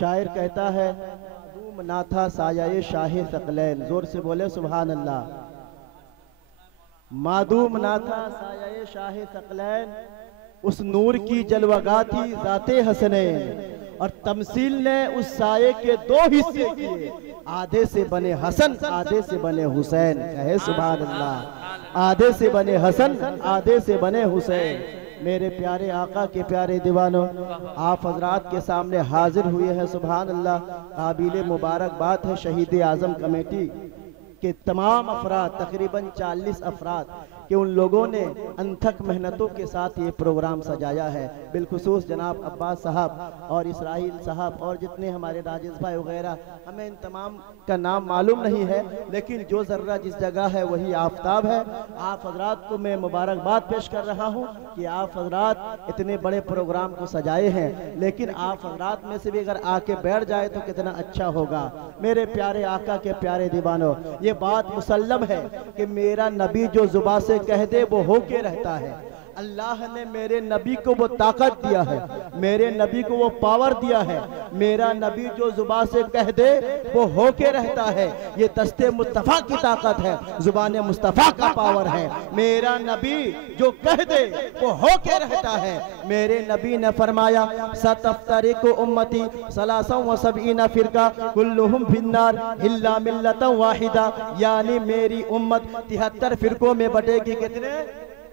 शायर कहता है मादूम ना था साया शाहे सकलैन। जोर से बोले सुभान अल्लाह। मादूम ना था साया शाहे सकलैन, उस नूर की जलवगा थी जाते हसनैन। और तमसील ने उस साये के दो हिस्से किए, आधे से बने हसन आधे से बने हुसैन। कहे सुभान अल्लाह। आधे से बने हसन आधे से बने हुसैन। मेरे प्यारे आका के प्यारे दीवानों, आप हजरात के सामने हाजिर हुए हैं। सुभान अल्लाह। काबिल मुबारकबाद है शहीद आजम कमेटी के तमाम अफराद, तकरीबन 40 अफराद कि उन लोगों ने अनथक मेहनतों के साथ ये प्रोग्राम सजाया है। बिलखुसूस जनाब अब्बास साहब और इसराइल साहब और जितने हमारे राजेश भाई वगैरह, हमें इन तमाम का नाम मालूम नहीं है, लेकिन जो जर्रा जिस जगह है वही आफताब है। आप हजरात को मैं मुबारकबाद पेश कर रहा हूँ कि आप हजरात इतने बड़े प्रोग्राम को सजाए हैं, लेकिन आप हजरात में से भी अगर आके बैठ जाए तो कितना अच्छा होगा। मेरे प्यारे आका के प्यारे दीवानों, ये बात मुसल्लम है कि मेरा नबी जो जुबान से कह दे वो होके रहता है। अल्लाह ने मेरे नबी को वो ताकत दिया है, मेरे नबी को वो पावर दिया है। मेरा नबी जो जुबान से कह दे वो होके रहता है। ये दस्ते मुस्तफ़ा की ताकत है, जुबान मुस्तफ़ा का पावर है। मेरा नबी जो कह दे वो होके रहता है। मेरे नबी ने फरमाया सतफ्तरिकु उम्मती सलासा व सबईना फिरका कुल्लुहुम फिन्नार इल्ला मिल्लतन वाहिदा। यानी मेरी उम्मत 73 फिरकों में बटेगी। कितने?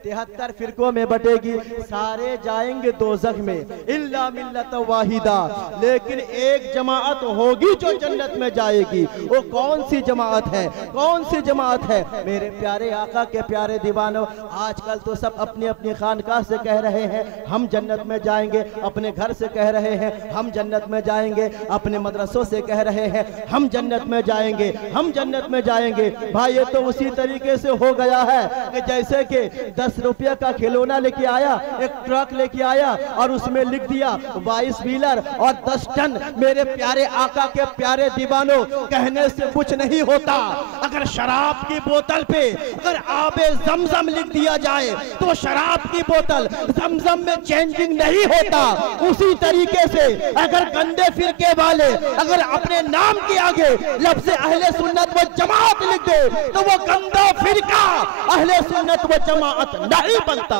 73 फिरकों में बटेगी। सारे जाएंगे दोज़ख में इल्ला मिल्लत वाहिदा, लेकिन एक जमाअत होगी जो जन्नत में जाएगी। वो कौन सी जमाअत है? कौन सी जमाअत है? मेरे प्यारे आका के प्यारे दीवानों, आजकल तो सब अपनी अपनी खानकाह से कह रहे हैं हम जन्नत में जाएंगे, अपने घर से कह रहे हैं हम जन्नत में जाएंगे, अपने मदरसों से कह रहे हैं हम जन्नत में जाएंगे, हम जन्नत में जाएंगे। भाई ये तो उसी तरीके से हो गया है कि जैसे कि 10 रुपया का खिलौना लेके आया, एक ट्रक लेके आया और उसमें लिख दिया 22 व्हीलर और 10 टन। मेरे प्यारे आका के प्यारे दीवानों, कहने से कुछ नहीं होता। अगर शराब की बोतल पे अगर आबे जमजम लिख दिया जाए तो शराब की बोतल जमजम में चेंजिंग नहीं होता। उसी तरीके से अगर गंदे फिरके वाले अगर अपने नाम के आगे लफ्ज़ अहले सुन्नत व जमात लिख दे तो वो गंदा फिरका अहले सुन्नत व जमात नहीं बनता।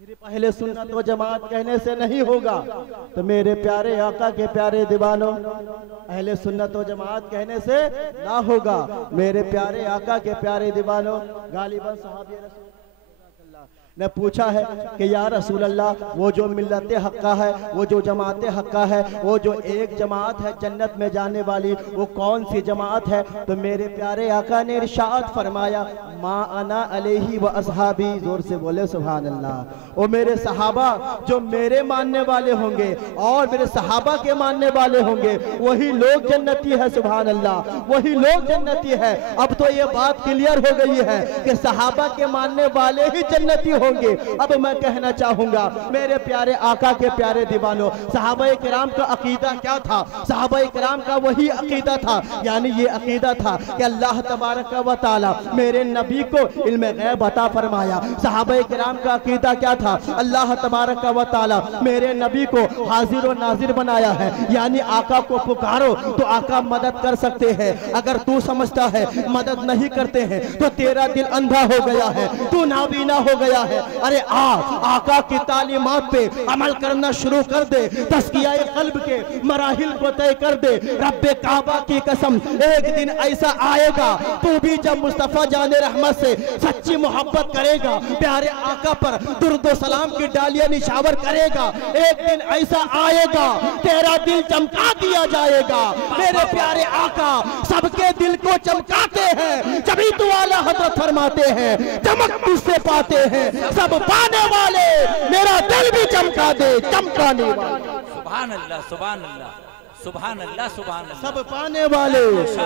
सिर्फ अहले सुन्नत व जमात कहने से नहीं होगा। तो मेरे प्यारे आका के प्यारे दीवानों, अहले सुन्नत व जमात कहने से ना होगा। मेरे प्यारे आका के प्यारे दीवानों, गालिबन सहाबी रसूल ने पूछा है कि या रसूल अल्लाह, वो जो मिल्लत हक्का है, वो जो जमात हक्का है, वो जो एक जमात है जन्नत में जाने वाली, वो कौन सी जमात है? तो मेरे प्यारे आका ने इरशाद फरमाया मा अना अलैहि व अस्हाबी। जोर से बोले सुभान अल्लाह। वो मेरे सहाबा जो मेरे मानने वाले होंगे और मेरे सहाबा के मानने वाले होंगे, वही लोग जन्नती है। सुभान अल्लाह, वही लोग जन्नती है। अब तो ये बात क्लियर हो गई है कि सहाबा के मानने वाले ही जन्नती होंगे। अब मैं कहना चाहूंगा मेरे प्यारे आका के प्यारे दीवानों, सहाबाए किराम का अकीदा क्या था? सहाबाए किराम का वही अकीदा था, यानी ये अकीदा था कि अल्लाह तबारक व तआला मेरे नबी को इल्म गैब अता फरमाया। सहाबाए किराम का अकीदा क्या था? अल्लाह तबारक व तआला मेरे नबी को हाजिर और नाजिर बनाया है, यानी आका को पुकारो तो आका मदद कर सकते हैं। अगर तू समझता है मदद नहीं करते हैं तो तेरा दिल अंधा हो गया है, तू नाबीना हो गया है। अरे आका की तालीमात पे अमल करना शुरू कर दे, तस्किया कल्ब के मराहिल को तय कर दे। रब्बे काबा की कसम, एक दिन ऐसा आएगा तू भी जब मुस्तफा जाने रहमत से सच्ची मोहब्बत करेगा, प्यारे आका पर दुरूद व सलाम की डालियां निशावर करेगा, एक दिन ऐसा आएगा तेरा दिल चमका दिया जाएगा। मेरे प्यारे आका सबके दिल को चमकाते हैं, जभी तो आला हज़रत फरमाते हैं चमक तुझसे पाते हैं सब पाने वाले, मेरा दिल भी चमका दे चमकाने वाले। सुभान अल्लाह, सुभान अल्लाह, सुभान अल्लाह सुभान अल्लाह। सब पाने वाले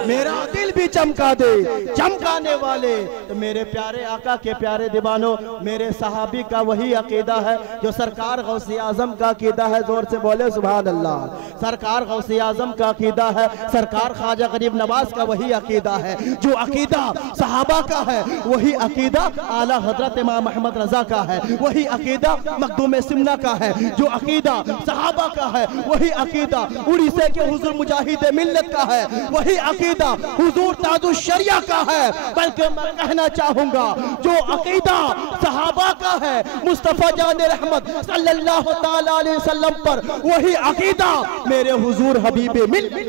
मेरा दिल भी चमका दे, चमकाने वाले तो मेरे प्यारे आका के प्यारे दीवानों, मेरे सहाबी का वही अकीदा है जो सरकार गौसे आजम का अकीदा है। जोर से बोले सुभान अल्लाह। सरकार गौसे आजम का अकीदा है, सरकार ख्वाजा गरीब नवाज का वही अकीदा है। जो अकीदा सहाबा का है वही अकीदा आला हजरत इमाम अहमद रजा का है, वही अकीदा मखदूम सिमना का है। जो अकीदा सहाबा का है वही अकीदा उड़ीसा के हुजूर मुजाहिद मिल्लत का है, वही अकीदा हुजूर ताजुश शरिया का है। बल्कि मैं कहना चाहूंगा जो अकीदा सहाबा का है मुस्तफा जान रहमत सल्लल्लाहु ताला अलैहि वसल्लम पर, वही अकीदा मेरे हुजूर हबीबे मिल्लत।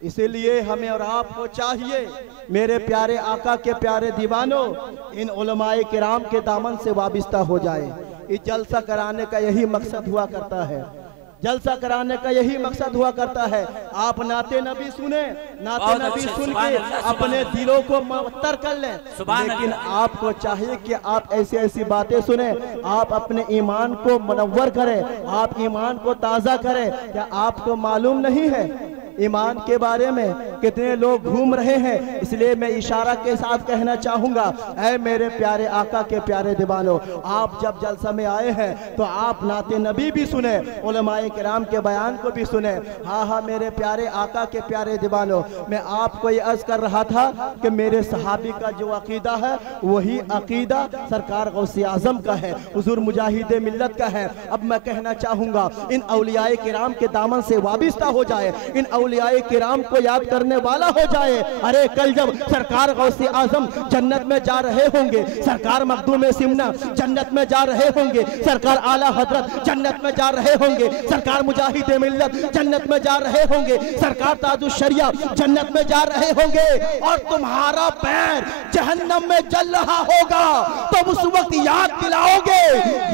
इसीलिए हमें और आपको चाहिए मेरे प्यारे आका के प्यारे दीवानों, इन उलमाए किराम के दामन से वाबिस्ता हो जाए। इस जलसा कराने का यही मकसद हुआ करता है, जलसा कराने का यही मकसद हुआ करता है। आप नाते नबी सुने, नाते नबी सुन के अपने दिलों को मुअत्तर कर लें, लेकिन आपको चाहिए कि आप ऐसी ऐसी बातें सुने, आप अपने ईमान को मुनव्वर करें, आप ईमान को ताज़ा करें। क्या आपको मालूम नहीं है ईमान के बारे में कितने लोग घूम रहे हैं? इसलिए मैं इशारा के साथ कहना चाहूंगा, ऐ मेरे प्यारे आका के प्यारे दीवानों, आप जब जलसा में आए हैं तो आप नाते नबी भी सुने, उलमाए किराम के बयान को भी सुने। हाँ हाँ मेरे प्यारे आका के प्यारे दीवानों, मैं आपको ये अर्ज कर रहा था कि मेरे सहाबी का जो अकीदा है वही अकीदा सरकार गौसे आजम का है, हुजूर मुजाहिद मिल्लत का है। अब मैं कहना चाहूंगा इन औलियाए किराम के दामन से वाबिस्ता हो जाए, इन औलियाए किराम को याद करने वाला हो जाए। अरे कल जब सरकार गौसे आजम जन्नत में जा रहे होंगे, सरकार मखदूम सिमना जन्नत में जा रहे होंगे, सरकार आला हजरत जन्नत में जा रहे होंगे, सरकार मुजाहिद मिल्लत जन्नत में जा रहे होंगे, सरकार ताजुश शरिया जन्नत में जा रहे होंगे, और तुम्हारा पैर जहन्नम में जल रहा होगा, तो उस वक्त याद दिलाओगे,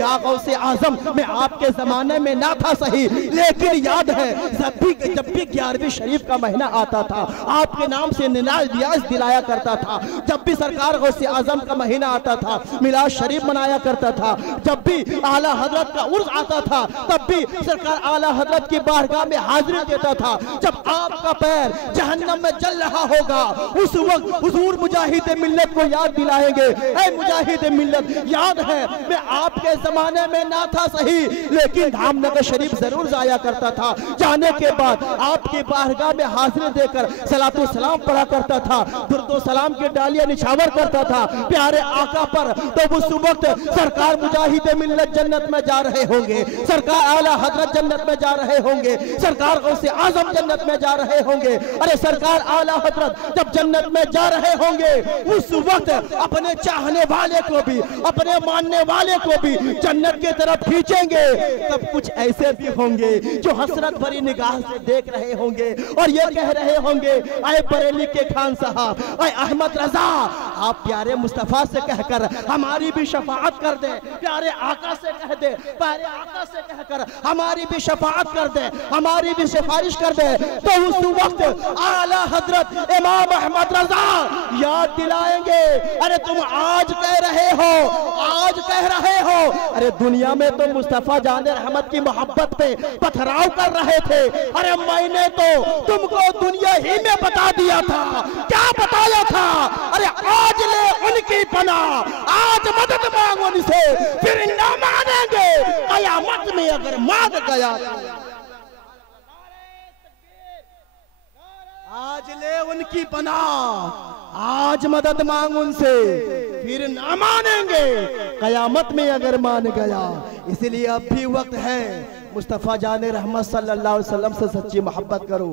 या गौसे आजम मैं आपके जमाने में ना था सही, लेकिन याद है जब भी 11वीं शरीफ का महीना आता था आपके नाम से नियाज दिलाया करता था। जब भी सरकार गौसे आजम का महीना आता था मिलाद शरीफ मनाया करता था। जब भी आला हजरत का उर्स आता था तब भी सरकार आला हजरत की बारगाह में हाजिरी देता था। जब आपका पैर जहन्नम में जल रहा होगा उस वक्त हुजूर मुजाहिद मिल्लत को याद दिलाएंगे, ऐ मुजाहिद मिल्लत याद है मैं आपके जमाने में ना था सही, लेकिन धामनगर शरीफ जरूर जाया करता था, जाने के बाद आपकी बारगाह में हाजिरी देकर सलातो सलाम पढ़ा करता था, दुर्दो सलाम की डालियां निछावर करता था प्यारे आका पर। तो उस वक्त सरकार मुजाहिद मिल्लत जन्नत में जा रहे होंगे, सरकार आला हजरत जन्नत में जा रहे होंगे, सरकार गौसे आजम जन्नत में जा रहे होंगे। अरे सरकार आला हजरत जब जन्नत में जा रहे होंगे उस वक्त अपने चाहने वाले को भी अपने मानने वाले को भी जन्नत की तरफ खींचेंगे। तब कुछ ऐसे भी होंगे जो हसरत भरी निगाह से देख रहे होंगे और ये कह रहे होंगे, आए बरेली के खान साहब, आए अहमद रजा, आप प्यारे मुस्तफा से कहकर हमारी भी शफाअत कर दे, प्यारे आका से कह दे, प्यारे आका से कहकर हमारी भी शफाअत कर दे, हमारी भी सिफारिश कर दे। तो उस वक्त आला हजरत इमाम अहमद रजा याद दिलाएंगे, अरे तुम आज कह रहे हो, आज कह रहे हो, अरे दुनिया में तो मुस्तफा जान रहमत की मोहब्बत पे पथराव कर रहे थे, अरे मैंने तो तुमको दुनिया ही में बता दिया था। क्या बताया था? अरे आज ले उनकी पना, आज मदद मांगो उनसे, फिर ना मानेंगे, कयामत में अगर मांग गया। आज ले उनकी पना, आज मदद मांग उनसे, फिर ना मानेंगे, कयामत में अगर मान गया। इसलिए अब भी वक्त है, मुस्तफ़ा जान रहमत सल्लल्लाहु अलैहि वसल्लम से सच्ची मोहब्बत करो,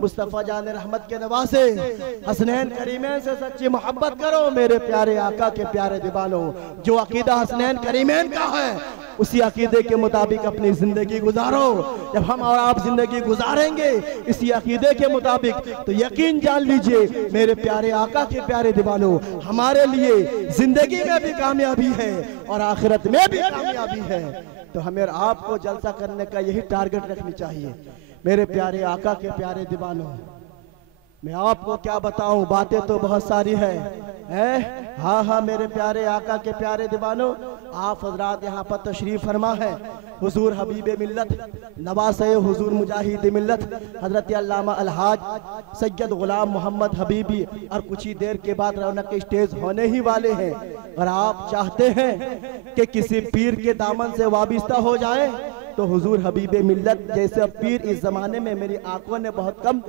मुस्तफ़ा जान रहमत के नवासे हसनैन करीमैन से सच्ची मोहब्बत करो। मेरे प्यारे आका के प्यारे दीवानों, जो अकीदा हसनैन करीमैन का है उसी अकीदे के मुताबिक अपनी जिंदगी गुजारो। जब हम और आप जिंदगी गुजारेंगे इसी अकीदे के मुताबिक, तो यकीन जान लीजिए मेरे प्यारे आका के प्यारे दीवानों, हमारे लिए जिंदगी में भी कामयाबी है और आखिरत में भी कामयाबी है। तो हमें आपको जलसा करने का यही टारगेट रखनी चाहिए। मेरे प्यारे आका के प्यारे दीवानों, मैं आपको क्या बताऊं, बातें तो बहुत सारी है। हाँ हाँ मेरे प्यारे आका के प्यारे दीवानों, आप हजरात यहाँ पर तशरीफ फरमा है, हुजूर हबीब मिल्लत नवासे हुजूर मुजाहिद मिल्लत हजरत अल्लामा अलहाज सैयद गुलाम मोहम्मद हबीबी और कुछ ही देर के बाद रौनक के स्टेज होने ही वाले हैं। और आप चाहते हैं कि किसी पीर के दामन से वाबिस्ता हो जाए तो हुजूर हबीब मिल्लत जैसे पीर इस जमाने में मेरी आंखों ने बहुत कम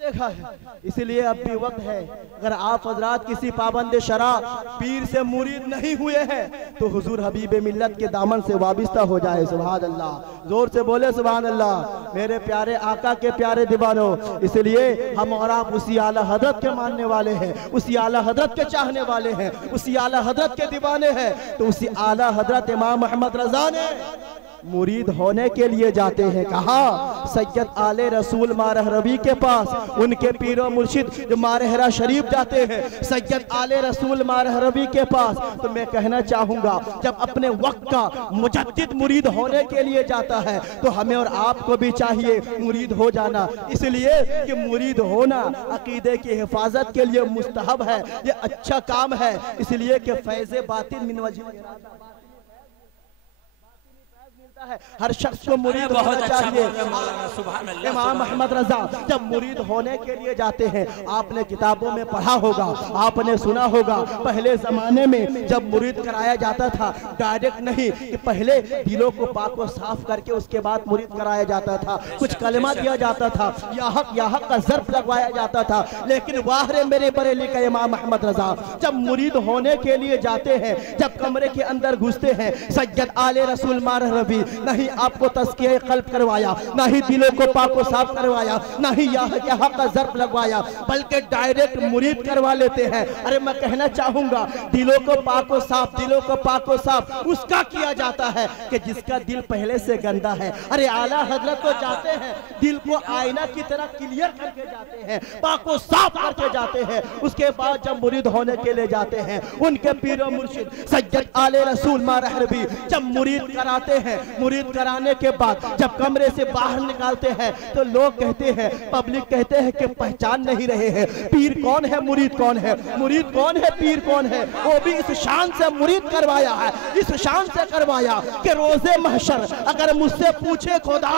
देखा है। इसलिए अब भी वक्त है, अगर आप हजरात किसी पाबंद शरा पीर से मुरीद नहीं हुए हैं तो हुजूर हबीब मिल्लत के दामन से वाबिस्ता हो जाए। सुभान अल्लाह, जोर से बोले सुभान अल्लाह। मेरे प्यारे आका के प्यारे दीवानों, इसलिए हम और आप उसी आला हजरत के मानने वाले हैं, उसी आला हजरत के चाहने वाले हैं, उसी आला हजरत के दीवाने हैं। तो उसी आला हजरत इमाम अहमद रजा ने मुरीद होने के लिए जाते हैं कहा सैयद आले रसूल मारह रबी के पास, उनके पीरो मुर्शिद जो मारहरा शरीफ जाते हैं सैयद आले रसूल मारह रबी के पास। तो मैं कहना चाहूंगा जब अपने वक्त का मुजद्दिद मुरीद होने के लिए जाता है तो हमें और आपको भी चाहिए मुरीद हो जाना। इसलिए कि मुरीद होना अकीदे की हिफाजत के लिए मुस्तहब है, ये अच्छा काम है। इसलिए कि फैज़े बातिन मिन वजह है, हर शख्स को मुरीद होना चाहिए। इमाम अहमद रजा जब मुरीद होने के लिए जाते हैं, आपने किताबों में पढ़ा होगा, आपने सुना होगा, पहले जमाने में जब मुरीद कराया जाता था डायरेक्ट नहीं कि पहले दिलों को पाक व साफ करके उसके बाद मुरीद कराया जाता था, कुछ कलमा दिया जाता था, यहाँ का ज़र्फ लगवाया जाता था। लेकिन वाहरे मेरे बरेली का इमाम अहमद रजा जब मुरीद होने के लिए जाते हैं, जब कमरे के अंदर घुसते हैं, सैयद आले रसूल मारह रबी नहीं आपको तस्किया कल्ब करवाया, ना ही दिलों को पाक व साफ करवाया, ना ही यहाँ का ज़र्फ लगवाया, बल्कि डायरेक्ट मुरीद करवा लेते हैं। अरे मैं कहना चाहूंगा दिलों को पाक व साफ, दिलों को पाक व साफ उसका किया जाता है कि जिसका दिल पहले से गंदा है। अरे आला हजरत को जाते हैं दिल को आईना की तरह क्लियर करके जाते हैं, पाक व साफ करके जाते हैं। उसके बाद जब मुरीद होने के लिए जाते हैं, उनके पीरो मुर्शिद सैयद आले रसूल मारह रबी जब मुरीद कराते हैं, मुरीद कराने के बाद जब कमरे से बाहर निकालते हैं तो लोग कहते हैं, पब्लिक कहते हैं कि पहचान नहीं रहे हैं पीर कौन है, मुरीद कौन है, मुरीद कौन है, पीर कौन है। वो भी इस शान से मुरीद करवाया है, इस शान से करवाया कि रोजे महशर अगर मुझसे पूछे खुदा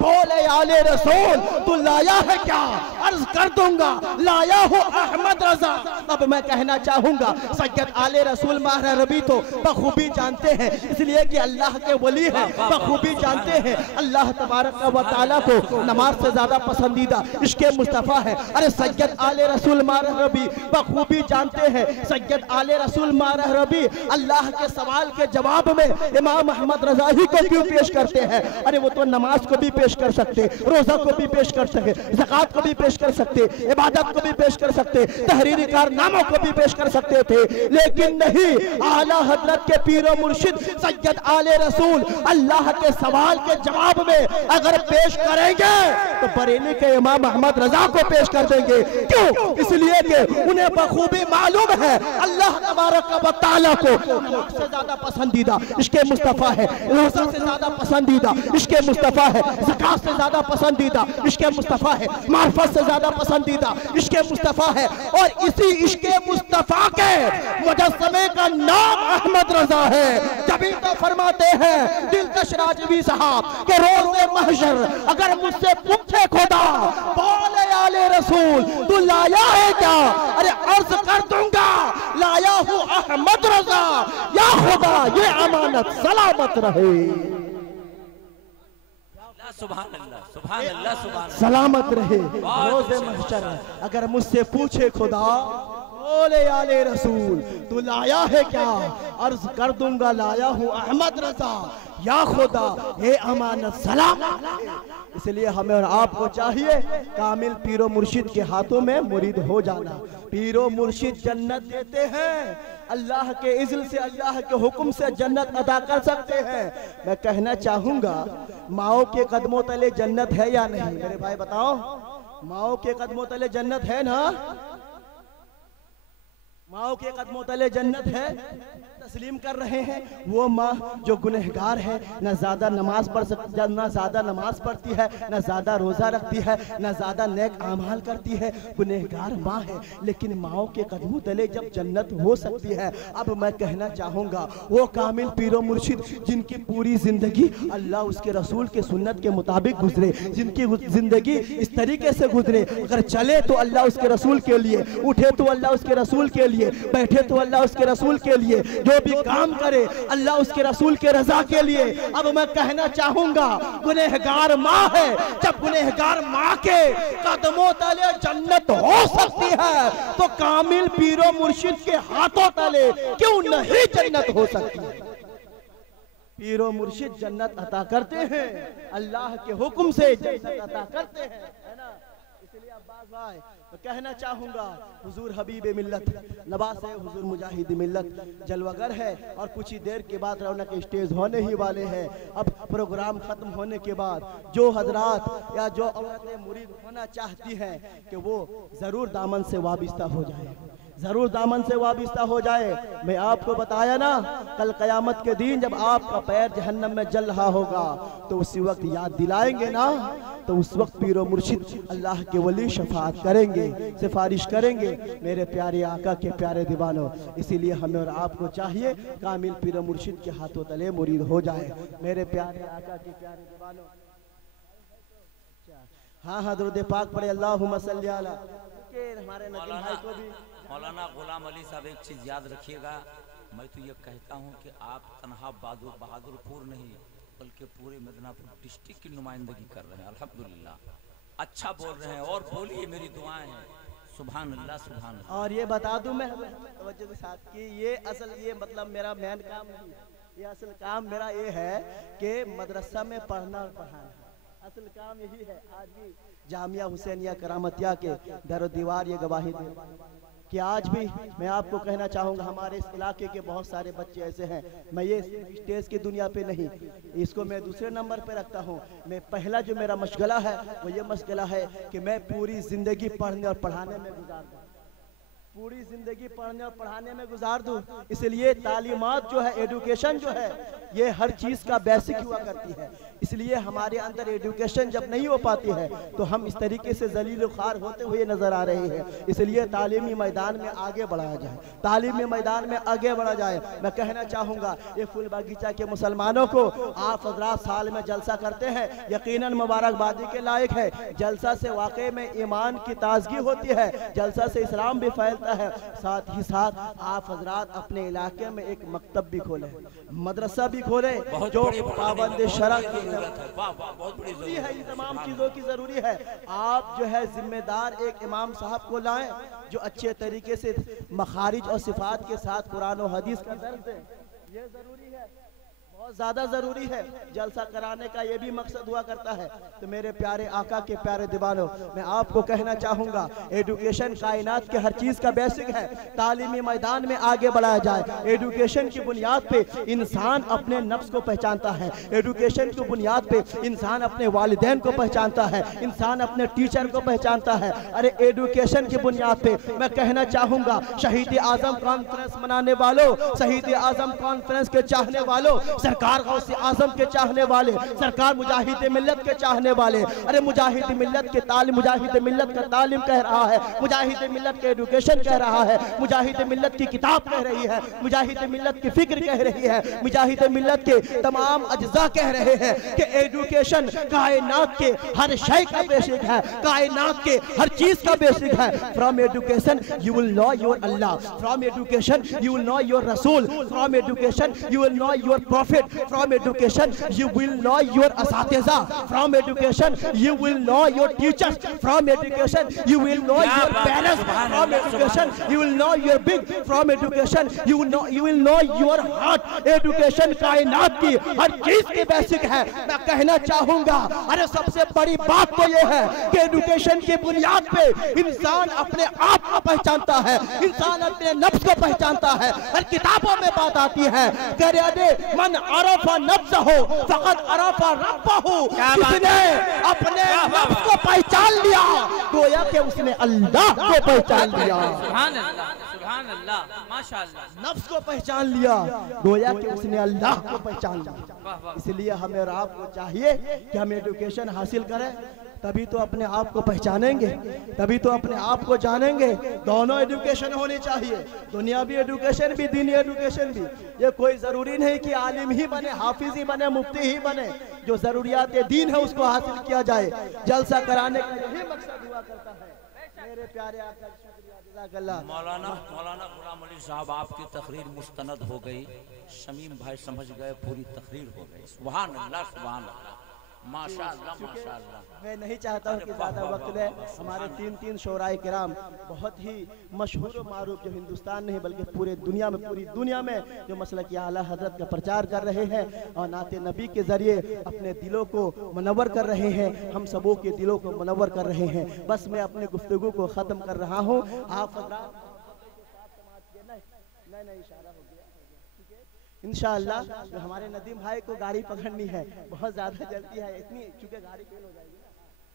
बोले आले रसूल तू लाया है क्या, अर्ज कर दूंगा लाया हो अहमद रजा। अब मैं कहना चाहूंगा सैयद आले रसूल मारह रबी तो बखूबी जानते हैं, इसलिए कि अल्लाह के वली है, बखूबी जानते हैं अल्लाह तबारक व तआला को नमाज से ज्यादा पसंदीदा इश्क़े मुस्तफ़ा है। अरे सैयद आले रसूल मारह रबी बखूबी जानते हैं सैयद आले रसूल मारह रबी अल्लाह के सवाल के जवाब में इमाम अहमद रजा ही को क्यों पेश करते हैं। अरे वो तो नमाज को भी पेश कर सकते, रोजा को भी पेश कर सकते, ज़कात को भी पेश कर सकते, इबादत को भी पेश कर सकते, तहरीरी कारनामों को भी पेश कर सकते थे, लेकिन नहीं। आला हजरत के पीरो मुर्शिद सैयद आले रसूल अल्लाह के सवाल के जवाब में अगर पेश करेंगे तो बरेली के इमाम अहमद रजा को पेश कर देंगे। क्यों? इसलिए कि उन्हें बखूबी मालूम है अल्लाह तबारक व तआला को नमाज से ज्यादा पसंदीदा इश्क़े मुस्तफ़ा है, रोज़ा से ज्यादा पसंदीदा इश्क़े मुस्तफ़ा है, ज़कात से ज्यादा पसंदीदा इश्क़े मुस्तफ़ा है, मार्फत से ज्यादा पसंदीदा इश्क़े मुस्तफ़ा है। और इसी इश्क़े मुस्तफ़ा के मुजस्समे का नाम अहमद रजा है। तभी तो फरमाते हैं दिलकश राजवी साहब के रोज़े महशर अगर मुझसे पूछे खुदा बोले आले रसूल तू लाया है क्या, अरे अर्ज कर दूंगा लाया हूँ अहमद रजा, या खुदा ये अमानत सलामत रहे। सुभान अल्लाह, सुभान अल्लाह, सुभान सलामत रहे। रोज़े महशर अगर मुझसे पूछे खुदा बोले आले रसूल तू लाया है क्या, अर्ज कर दूंगा लाया हूँ अहमद रजा, या खुदा हे अमानत सलाम। इसलिए हमें और आपको चाहिए कामिल पीरो मुर्शिद के हाथों में मुरीद हो जाना। पीरो मुर्शिद जन्नत देते हैं, अल्लाह के इज़्न से अल्लाह के हुक्म से जन्नत अदा कर सकते हैं। मैं कहना चाहूंगा माओ के कदमों तले जन्नत है या नहीं, मेरे भाई बताओ, माओ के कदमों तले जन्नत है ना, माओ के कदमों तले जन्नत है। तस्लीम कर रहे हैं वो माँ जो गुनहगार है, न ज़्यादा नमाज पढ़ सकती, न ज़्यादा नमाज पढ़ती है, न ज़्यादा रोज़ा रखती है, न ज़्यादा नेक आमाल करती है, गुनहगार माँ है। लेकिन माँओं के कदमों तले जब जन्नत हो सकती है। अब मैं कहना चाहूँगा वो कामिल पीरो मुर्शिद जिनकी पूरी ज़िंदगी अल्लाह उसके रसूल के सुन्नत के मुताबिक गुजरे, जिनकी ज़िंदगी इस तरीके से गुजरे, अगर चले तो अल्लाह उसके रसूल के लिए, उठे तो अल्लाह उसके रसूल के लिए, बैठे तो अल्लाह उसके रसूल के लिए, जो भी काम करे अल्लाह उसके रसूल के रजा के लिए। अब मैं कहना चाहूंगा गुनहगार माँ है, जब गुनहगार माँ के कदमों तले जन्नत हो सकती है तो कामिल पीरो मुर्शिद के हाथों तले क्यों नहीं जन्नत हो सकती है। पीरो मुर्शिद जन्नत अता करते हैं, अल्लाह के हुक्म से जन्नत अता करते हैं, है ना। इसलिए अब्बास भाई मैं कहना चाहूँगा हुजूर हबीब मिल्लत नवाज है, हुजूर मुजाहिद मिल्लत जलवागर है और कुछ ही देर के बाद रौनक स्टेज होने ही वाले हैं। अब प्रोग्राम ख़त्म होने के बाद जो हजरात या जो औरतें मुरीद होना चाहती हैं कि वो ज़रूर दामन से वाबिस्ता हो जाए, जरूर दामन से वाबिस्ता हो जाए। मैं आपको बताया ना कल क़यामत के दिन जब आपका पैर जहन्नम में जल रहा होगा तो उसी वक्त याद दिलाएंगे ना, तो उस वक्त पीरो मुर्शिद अल्लाह के वली शफाअत करेंगे, सिफारिश करेंगे मेरे प्यारे आका के प्यारे दीवानों। इसीलिए हमें और आपको चाहिए कामिल पीरो मुर्शिद के हाथों तले मुरीद हो जाए मेरे प्यारे आका के प्यारे दीवानों। हाँ हाँ दुरूद पाक पढ़े अल्लाहुम्मा सल्ली अला हमारे नबी भाई को भी। मौलाना गुलाम अली साहब एक चीज याद रखिएगा, मैं तो ये कहता हूँ कि आप तनहा बहादुरपुर नहीं बल्कि पूरे मिदनापुर डिस्ट्रिक्ट की नुमाइंदगी कर रहे हैं। अल्हम्दुलिल्लाह अच्छा बोल रहे हैं और बोलिए, मेरी दुआएं हैं। सुभान अल्लाह सुभान अल्लाह। और ये बता दूं मैं तवज्जो के साथ कि ये मतलब मेरा मेन काम नहीं है, ये असल काम मेरा ये है कि मदरसा में पढ़ना और पढ़ाना, असल काम यही है। आज भी जामिया हुसैनिया करामतिया के दर दीवार ये गवाही दे कि आज भी मैं आपको कहना चाहूँगा हमारे इस इलाके के बहुत सारे बच्चे ऐसे हैं। मैं ये स्टेज की दुनिया पे नहीं, इसको मैं दूसरे नंबर पे रखता हूँ। मैं पहला जो मेरा मशगला है वो ये मशगला है कि मैं पूरी ज़िंदगी पढ़ने और पढ़ाने में गुजार दूँ, पूरी ज़िंदगी पढ़ने और पढ़ाने में गुजार दूँ। इसलिए तालीमात जो है, एजुकेशन जो है, ये हर चीज़ का बेसिक हुआ करती है। इसलिए हमारे अंदर एजुकेशन जब नहीं हो पाती है तो हम इस तरीके से जलील ख़ार होते हुए नज़र आ रहे हैं। इसलिए तालीमी मैदान में आगे बढ़ाया जाए, तालीमी मैदान में आगे बढ़ा जाए। मैं कहना चाहूँगा ये फूल बागीचा के मुसलमानों को आप हज़रात साल में जलसा करते हैं, यकीनन मुबारकबादी के लायक है। जलसा से वाकई में ईमान की ताजगी होती है, जलसा से इस्लाम भी फैलता है। साथ ही साथ आप हज़रात अपने इलाके में एक मकतब भी खोलें, मदरसा भी खोलें जो पाबंद शरअ जरूरी है। इन तमाम चीज़ों की ज़रूरी है। आप जो है जिम्मेदार एक इमाम साहब को लाएं जो अच्छे तरीके से मखारिज और सिफात के साथ कुरान और हदीस का दर्स दें, ये ज़रूरी है, बहुत ज़्यादा ज़रूरी है। जलसा कराने का ये भी मकसद हुआ करता है। तो मेरे प्यारे आका के प्यारे दीवानों, मैं आपको कहना चाहूँगा एजुकेशन कायनात के हर चीज़ का बेसिक है। तालीमी मैदान में आगे बढ़ाया जाए। एजुकेशन की बुनियाद पे इंसान अपने नफ्स को पहचानता है, एजुकेशन की बुनियाद पे इंसान अपने वालिदैन को पहचानता है, इंसान अपने टीचर को पहचानता है। अरे एजुकेशन की बुनियाद पे मैं कहना चाहूँगा शहीद आज़म कॉन्फ्रेंस मनाने वालों, शहीद आज़म कॉन्फ्रेंस के चाहने वालों, सरकार गौसे आजम के चाहने वाले, सरकार मुजाहिद मिल्लत के चाहने वाले, अरे मुजाहिद मिल्लत के तालीम, मुजाहिद मिल्लत का तालीम कह रहा है, मुजाहिद मिल्लत के एजुकेशन कह रहा है, मुजाहिद मिल्लत की किताब कह रही है, मुजाहिद मिल्लत की फिक्र कह रही है, मुजाहिद मिल्लत के तमाम अज्जा कह रहे हैं कि एजुकेशन कायनात के हर शय का बेसिक है, कायनात के हर चीज का बेसिक है। From education you will know your Allah, from education you will know your Rasool, from education you will know your prophet, from education you will know your asatiza, from education you will know your teachers, from education you will know your parents, from education you will know your big, from education you will know your heart। education कायनात की हर चीज की basic है। मैं कहना चाहूंगा अरे सबसे बड़ी बात तो ये है कि एजुकेशन की बुनियाद पे इंसान अपने आप को पहचानता है, इंसान अपने नफ्स को पहचानता है। हर किताबों में बात आती है मन अरफा नफ्सहु फक़द अरफा रब्बहु, जिसने अपने नफ्स को पहचान लिया गोया कि उसने अल्लाह को पहचान लिया। सुभान अल्लाह सुभान अल्लाह। माशाअल्लाह। नफ्स को पहचान लिया, गोया कि उसने अल्लाह को पहचान लिया। वाह वाह। इसलिए हमें और आपको चाहिए कि हम एजुकेशन हासिल करें, तभी तो अपने आप को पहचानेंगे, तभी तो अपने आप को जानेंगे। दोनों एजुकेशन होनी चाहिए, दुनियावी एजुकेशन भी, दीनी एजुकेशन भी। ये कोई जरूरी नहीं कि आलिम ही बने, हाफिज ही बने, मुफ्ती ही बने। जो जरूरियात दीन है उसको हासिल किया जाए। जलसा कराने का यही मकसद हुआ करता है। मेरे प्यारे आका, शुक्रिया, जज़ाकल्लाह। मौलाना गुलाम अली साहब, आपकी तकरीर मुस्तनद हो गई, शमीम भाई समझ गए, पूरी तकरीर हो गई। सुभान अल्लाह, सुभान अल्लाह, माशाअल्लाह माशाअल्लाह। मैं नहीं चाहता हूँ कि ज़्यादा वक्त ले। हमारे तीन शोराए किराम बहुत ही मशहूर और मारूफ, जो हिंदुस्तान नहीं बल्कि पूरी दुनिया में जो मसलक आला हजरत का प्रचार कर रहे हैं और नाते नबी के ज़रिए अपने दिलों को मुनव्वर कर रहे हैं, हम सबों के दिलों को मुनव्वर कर रहे हैं। बस मैं अपने गुफ्तगू को ख़त्म कर रहा हूँ। आप नहीं इशारा हो गया, ठीक है। इंशाअल्लाह जो हमारे नदीम भाई को गाड़ी पकड़नी है, बहुत ज़्यादा जल्दी है, इतनी चूँकि गाड़ी फेल हो जाएगी ना,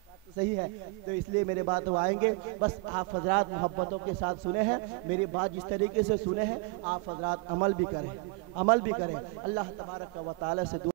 बात तो सही है, तो इसलिए मेरे बात वो आएंगे। बस आप हजरात मोहब्बतों के साथ सुने हैं, मेरी बात जिस तरीके से सुने हैं, आप हजरात अमल भी करें, अल्लाह तबारक व तआला से